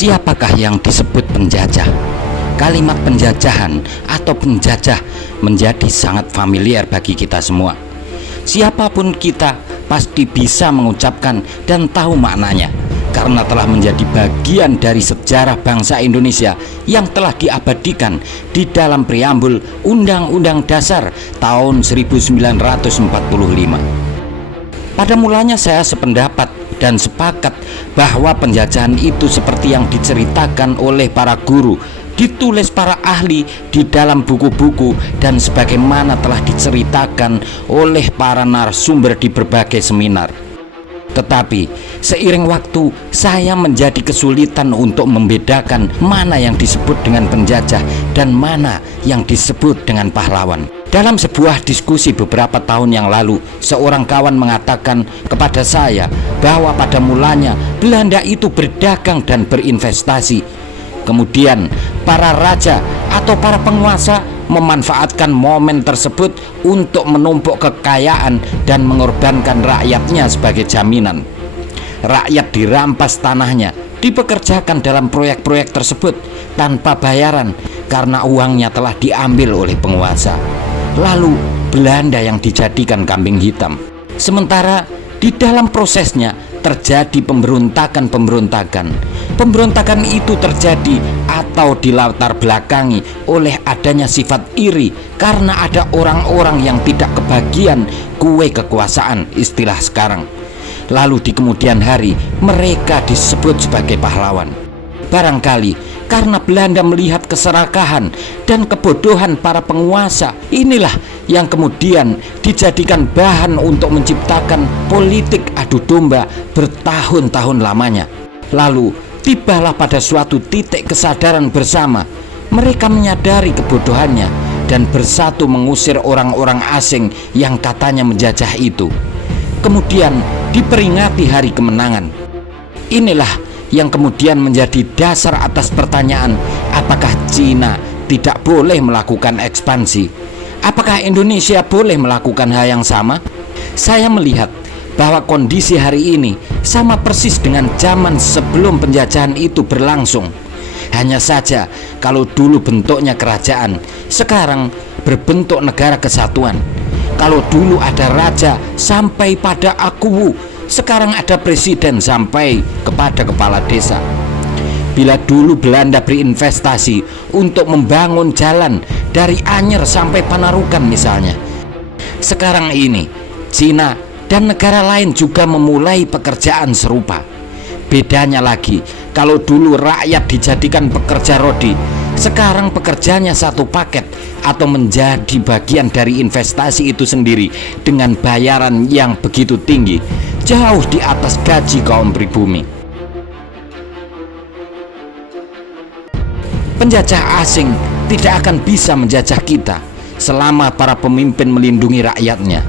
Siapakah yang disebut penjajah? Kalimat penjajahan atau penjajah menjadi sangat familiar bagi kita semua. Siapapun kita pasti bisa mengucapkan dan tahu maknanya, karena telah menjadi bagian dari sejarah bangsa Indonesia yang telah diabadikan di dalam preambul Undang-Undang Dasar tahun 1945. Pada mulanya saya sependapat dan sepakat bahwa penjajahan itu seperti yang diceritakan oleh para guru, ditulis para ahli di dalam buku-buku, dan sebagaimana telah diceritakan oleh para narasumber di berbagai seminar. Tetapi seiring waktu saya menjadi kesulitan untuk membedakan mana yang disebut dengan penjajah dan mana yang disebut dengan pahlawan. Dalam sebuah diskusi beberapa tahun yang lalu, seorang kawan mengatakan kepada saya bahwa pada mulanya Belanda itu berdagang dan berinvestasi. Kemudian para raja atau para penguasa memanfaatkan momen tersebut untuk menumpuk kekayaan dan mengorbankan rakyatnya sebagai jaminan. Rakyat dirampas tanahnya, dipekerjakan dalam proyek-proyek tersebut tanpa bayaran karena uangnya telah diambil oleh penguasa. Lalu Belanda yang dijadikan kambing hitam. Sementara di dalam prosesnya terjadi pemberontakan. Pemberontakan itu terjadi atau dilatar belakangi oleh adanya sifat iri karena ada orang-orang yang tidak kebagian kue kekuasaan, istilah sekarang. Lalu di kemudian hari mereka disebut sebagai pahlawan. Barangkali karena Belanda melihat keserakahan dan kebodohan para penguasa, inilah yang kemudian dijadikan bahan untuk menciptakan politik adu domba bertahun-tahun lamanya. Lalu tibalah pada suatu titik kesadaran bersama, mereka menyadari kebodohannya dan bersatu mengusir orang-orang asing yang katanya menjajah itu. Kemudian diperingati hari kemenangan. Inilah yang kemudian menjadi dasar atas pertanyaan, apakah Cina tidak boleh melakukan ekspansi? Apakah Indonesia boleh melakukan hal yang sama? Saya melihat bahwa kondisi hari ini sama persis dengan zaman sebelum penjajahan itu berlangsung. Hanya saja kalau dulu bentuknya kerajaan, sekarang berbentuk negara kesatuan. Kalau dulu ada raja sampai pada akuwu, sekarang ada presiden sampai kepada kepala desa. Bila dulu Belanda berinvestasi untuk membangun jalan dari Anyer sampai Panarukan misalnya, sekarang ini Cina dan negara lain juga memulai pekerjaan serupa. Bedanya lagi, kalau dulu rakyat dijadikan pekerja rodi, sekarang pekerjanya satu paket atau menjadi bagian dari investasi itu sendiri dengan bayaran yang begitu tinggi, jauh di atas gaji kaum pribumi. Penjajah asing tidak akan bisa menjajah kita selama para pemimpin melindungi rakyatnya.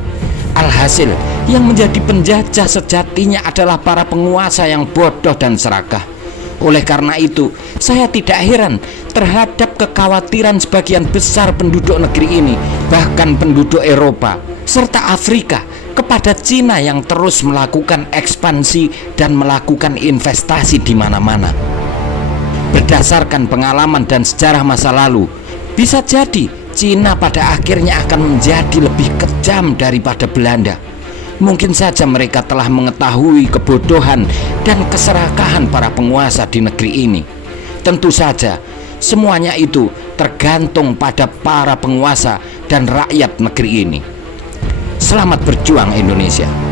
Alhasil, yang menjadi penjajah sejatinya adalah para penguasa yang bodoh dan serakah. Oleh karena itu, saya tidak heran terhadap kekhawatiran sebagian besar penduduk negeri ini, bahkan penduduk Eropa serta Afrika, kepada Cina yang terus melakukan ekspansi dan melakukan investasi di mana-mana. Berdasarkan pengalaman dan sejarah masa lalu, bisa jadi Cina pada akhirnya akan menjadi lebih kejam daripada Belanda. Mungkin saja mereka telah mengetahui kebodohan dan keserakahan para penguasa di negeri ini. Tentu saja semuanya itu tergantung pada para penguasa dan rakyat negeri ini. Selamat berjuang Indonesia.